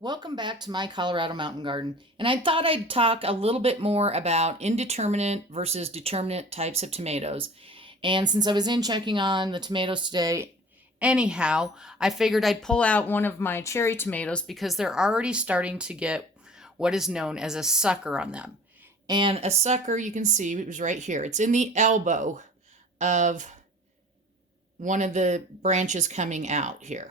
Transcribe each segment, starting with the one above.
Welcome back to my Colorado mountain garden. And I thought I'd talk a little bit more about indeterminate versus determinate types of tomatoes. And since I was in checking on the tomatoes today, anyhow, I figured I'd pull out one of my cherry tomatoes because they're already starting to get what is known as a sucker on them. And a sucker, you can see, it was right here. It's in the elbow of one of the branches coming out here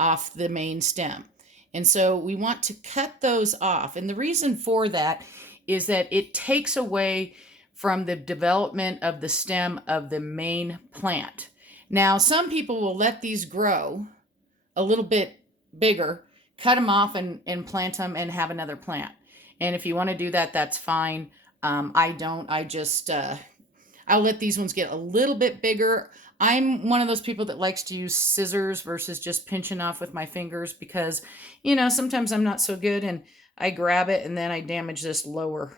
off the main stem. And so we want to cut those off. And the reason for that is that it takes away from the development of the stem of the main plant. Now, some people will let these grow a little bit bigger, cut them off and plant them and have another plant. And if you want to do that, that's fine. I don't. I'll let these ones get a little bit bigger. I'm one of those people that likes to use scissors versus just pinching off with my fingers because, sometimes I'm not so good and I grab it and then I damage this lower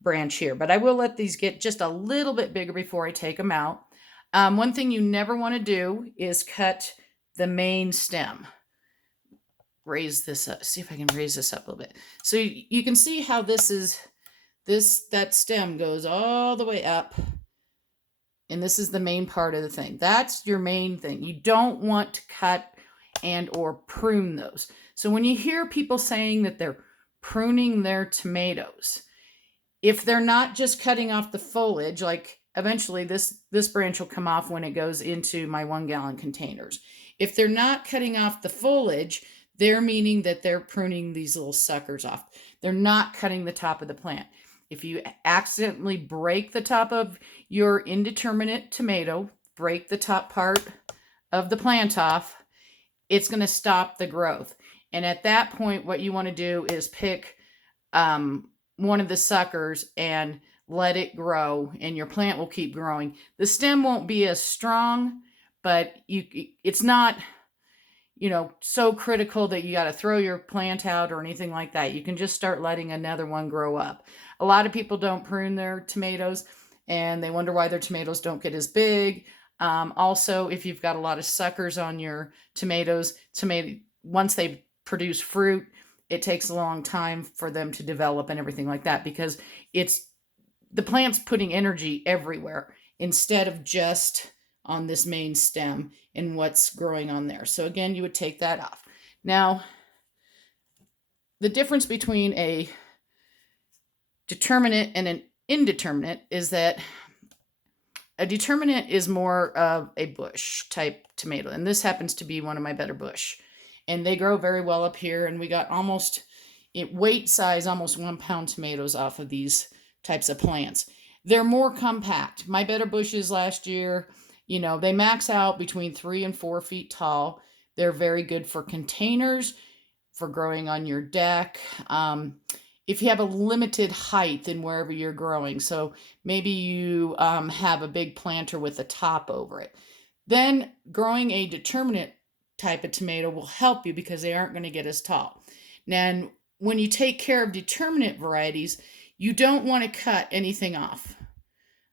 branch here. But I will let these get just a little bit bigger before I take them out. One thing you never want to do is cut the main stem. Raise this up. See if I can raise this up a little bit. So you can see how that stem goes all the way up. And this is the main part of the thing. That's your main thing. You don't want to cut and or prune those. So when you hear people saying that they're pruning their tomatoes, if they're not just cutting off the foliage, like eventually this branch will come off when it goes into my 1-gallon containers. If they're not cutting off the foliage, they're meaning that they're pruning these little suckers off. They're not cutting the top of the plant. If you accidentally break the top of your indeterminate tomato, break the top part of the plant off, it's going to stop the growth. And at that point, what you want to do is pick one of the suckers and let it grow, and your plant will keep growing. The stem won't be as strong, but it's not so critical that you got to throw your plant out or anything like that. You can just start letting another one grow up. A lot of people don't prune their tomatoes and they wonder why their tomatoes don't get as big. Also, if you've got a lot of suckers on your tomatoes, once they produce fruit, it takes a long time for them to develop and everything like that because the plant's putting energy everywhere instead of just on this main stem and what's growing on there. So again, you would take that off. Now, the difference between a determinate and an indeterminate is that a determinate is more of a bush type tomato. And this happens to be one of my better bush. And they grow very well up here. And we got weight size, almost 1-pound tomatoes off of these types of plants. They're more compact. My better bushes last year, they max out between 3 and 4 feet tall. They're very good for containers, for growing on your deck. If you have a limited height in wherever you're growing, so maybe you have a big planter with a top over it, then growing a determinate type of tomato will help you because they aren't going to get as tall. Now, when you take care of determinate varieties, you don't want to cut anything off.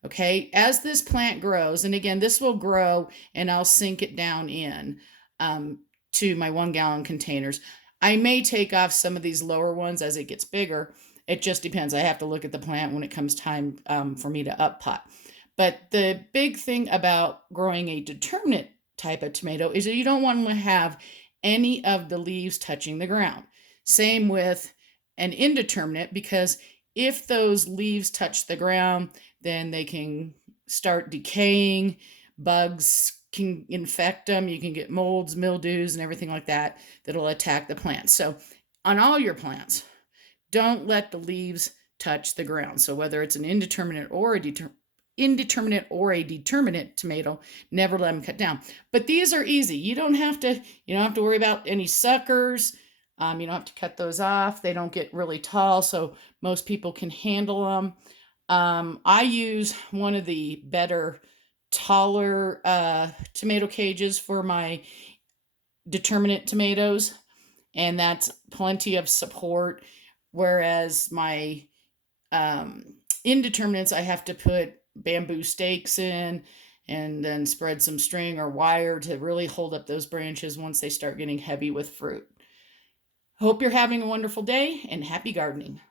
Okay, as this plant grows, and again, this will grow and I'll sink it down in to my 1-gallon containers. I may take off some of these lower ones as it gets bigger. It just depends. I have to look at the plant when it comes time for me to up pot. But the big thing about growing a determinate type of tomato is that you don't want to have any of the leaves touching the ground. Same with an indeterminate, because if those leaves touch the ground, then they can start decaying. Bugs can infect them. You can get molds, mildews, and everything like that that'll attack the plant. So on all your plants, don't let the leaves touch the ground. So whether it's an indeterminate or a determinate tomato, never let them cut down. But these are easy. You don't have to worry about any suckers. You don't have to cut those off. They don't get really tall, so most people can handle them. I use one of the better, taller tomato cages for my determinate tomatoes, and that's plenty of support. Whereas my indeterminates, I have to put bamboo stakes in and then spread some string or wire to really hold up those branches once they start getting heavy with fruit. Hope you're having a wonderful day and happy gardening.